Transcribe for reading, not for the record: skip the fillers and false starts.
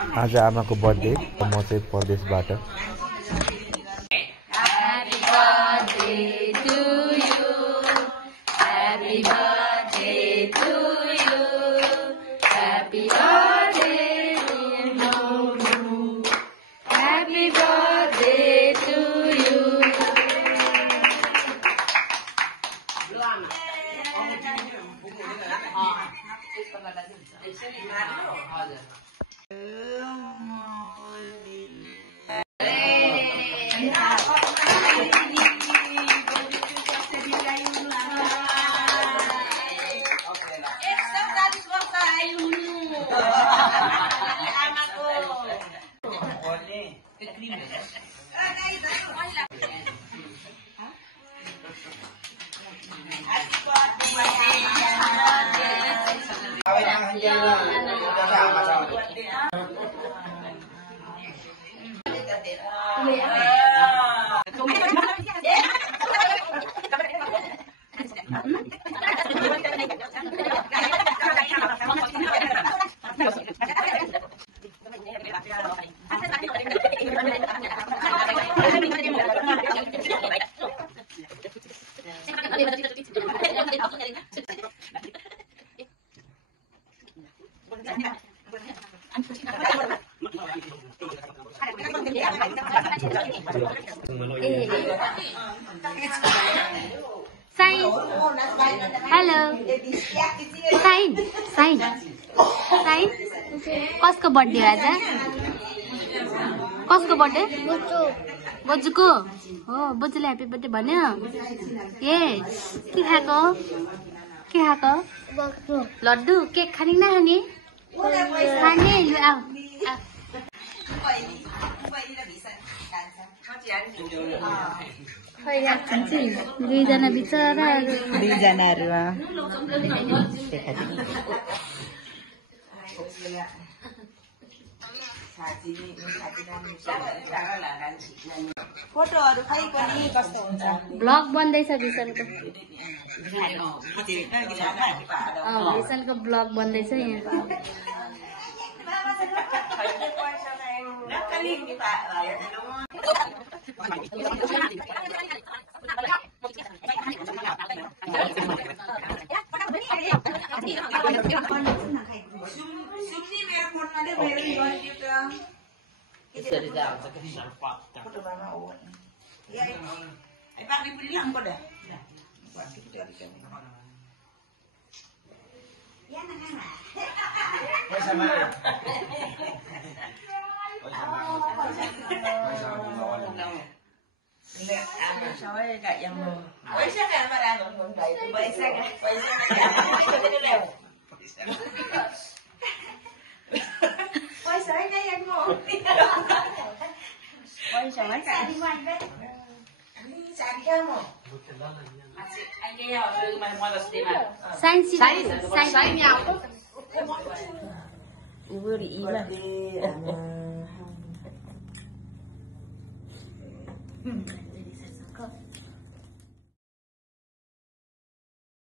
आज आमाको बर्थडे म चाहिँ परदेशबाट Hello. Sign. कसको बर्थडे आज? कसको बर्थडे? बज्जूको हो। बज्जूले ह्यापी बर्थडे भन्यो। ए के खाएको? लड्डु। केक खाने नखाने? खाने। लु आऊ। दुईजना बिचराहरू फोटोहरु खै पनि कस्तो हुन्छ ब्लग बन्दैछ विशालको विशालको ब्लग बन्दैछ यहाँ